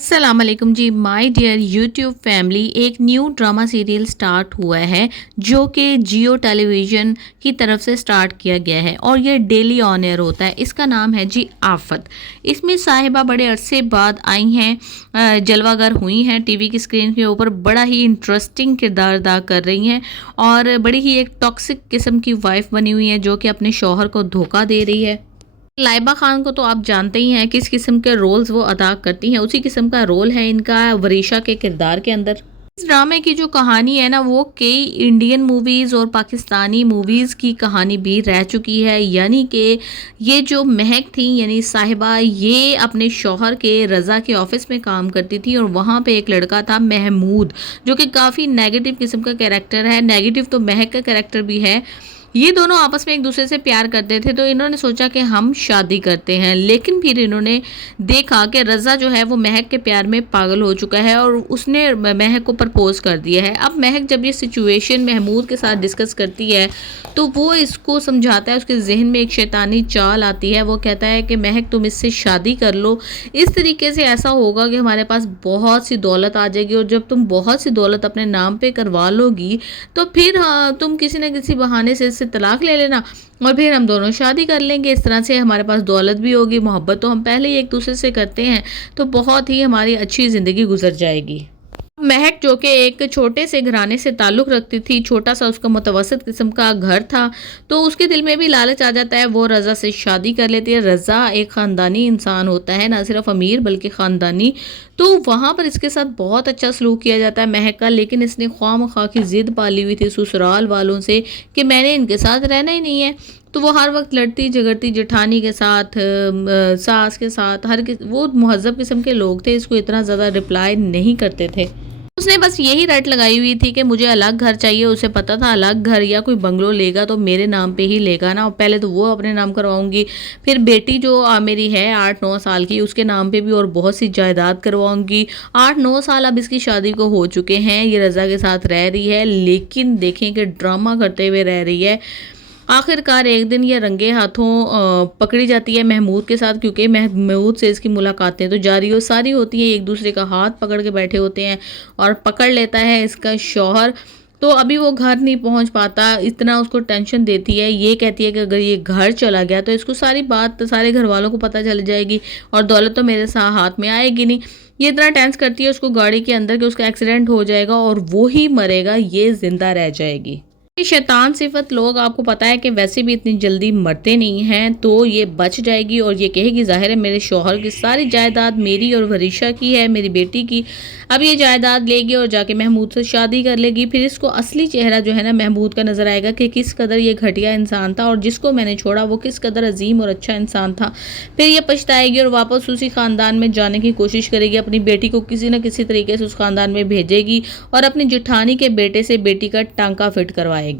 अस्सलाम वालेकुम जी my dear YouTube family. एक न्यू ड्रामा सीरियल स्टार्ट हुआ है जो कि जियो टेलीविज़न की तरफ से स्टार्ट किया गया है और ये डेली ऑन एयर होता है। इसका नाम है जी आफत। इसमें साहिबा बड़े अरसे बाद आई हैं, जलवागर हुई हैं टीवी की स्क्रीन के ऊपर। बड़ा ही इंटरेस्टिंग किरदार अदा कर रही हैं और बड़ी ही एक टॉक्सिक किस्म की वाइफ बनी हुई है जो कि अपने शौहर को धोखा दे रही है। लाइबा खान को तो आप जानते ही हैं किस किस्म के रोल्स वो अदा करती हैं, उसी किस्म का रोल है इनका वरीशा के किरदार के अंदर। इस ड्रामे की जो कहानी है ना वो कई इंडियन मूवीज़ और पाकिस्तानी मूवीज़ की कहानी भी रह चुकी है। यानी कि ये जो महक थी यानी साहिबा, ये अपने शौहर के रज़ा के ऑफिस में काम करती थी और वहाँ पे एक लड़का था महमूद जो कि काफ़ी नेगेटिव किस्म का कैरेक्टर है। नेगेटिव तो महक का कैरेक्टर भी है। ये दोनों आपस में एक दूसरे से प्यार करते थे तो इन्होंने सोचा कि हम शादी करते हैं, लेकिन फिर इन्होंने देखा कि रज़ा जो है वो महक के प्यार में पागल हो चुका है और उसने महक को प्रपोज कर दिया है। अब महक जब ये सिचुएशन महमूद के साथ डिस्कस करती है तो वो इसको समझाता है, उसके जहन में एक शैतानी चाल आती है। वो कहता है कि महक तुम इससे शादी कर लो, इस तरीके से ऐसा होगा कि हमारे पास बहुत सी दौलत आ जाएगी और जब तुम बहुत सी दौलत अपने नाम पे करवा लोगी तो फिर तुम किसी न किसी बहाने से तलाक ले लेना और फिर हम दोनों शादी कर लेंगे। इस तरह से हमारे पास दौलत भी होगी, मोहब्बत तो हम पहले ही एक दूसरे से करते हैं, तो बहुत ही हमारी अच्छी ज़िंदगी गुजर जाएगी। महक जो कि एक छोटे से घराने से ताल्लुक़ रखती थी, छोटा सा उसका मुतवसत किस्म का घर था, तो उसके दिल में भी लालच आ जाता है, वो रज़ा से शादी कर लेती है। रज़ा एक ख़ानदानी इंसान होता है, ना सिर्फ अमीर बल्कि ख़ानदानी, तो वहाँ पर इसके साथ बहुत अच्छा सलूक किया जाता है महक का। लेकिन इसने ख्वामख्वाह की ज़िद पाली हुई थी ससुराल वालों से कि मैंने इनके साथ रहना ही नहीं है, तो वो हर वक्त लड़ती झगड़ती जेठानी के साथ, सास के साथ, वो महज़ब किस्म के लोग थे, इसको इतना ज़्यादा रिप्लाई नहीं करते थे। उसने बस यही रट लगाई हुई थी कि मुझे अलग घर चाहिए। उसे पता था अलग घर या कोई बंगलो लेगा तो मेरे नाम पे ही लेगा ना, और पहले तो वो अपने नाम करवाऊंगी, फिर बेटी जो मेरी है 8-9 साल की उसके नाम पे भी और बहुत सी जायदाद करवाऊंगी। 8-9 साल अब इसकी शादी को हो चुके हैं, ये रज़ा के साथ रह रही है, लेकिन देखें कि ड्रामा करते हुए रह रही है। आखिरकार एक दिन ये रंगे हाथों पकड़ी जाती है महमूद के साथ, क्योंकि महमूद से इसकी मुलाकातें तो जारी हो सारी होती हैं, एक दूसरे का हाथ पकड़ के बैठे होते हैं और पकड़ लेता है इसका शौहर। तो अभी वो घर नहीं पहुंच पाता, इतना उसको टेंशन देती है। ये कहती है कि अगर ये घर चला गया तो इसको सारी बात सारे घर वालों को पता चल जाएगी और दौलत तो मेरे साथ हाथ में आएगी नहीं। ये इतना टेंस करती है उसको गाड़ी के अंदर कि उसका एक्सीडेंट हो जाएगा और वो ही मरेगा, ये जिंदा रह जाएगी। शैतान सिफत लोग आपको पता है कि वैसे भी इतनी जल्दी मरते नहीं हैं, तो ये बच जाएगी और ये कहेगी ज़ाहिर है मेरे शौहर की सारी जायदाद मेरी और वरीशा की है, मेरी बेटी की। अब ये जायदाद लेगी और जाके महमूद से शादी कर लेगी। फिर इसको असली चेहरा जो है ना महमूद का नज़र आएगा कि किस कदर ये घटिया इंसान था और जिसको मैंने छोड़ा वो किस कदर अजीम और अच्छा इंसान था। फिर ये पछताएगी और वापस उसी ख़ानदान में जाने की कोशिश करेगी, अपनी बेटी को किसी न किसी तरीके से उस ख़ानदान में भेजेगी और अपनी जेठानी के बेटे से बेटी का टांका फिट करवाएगी।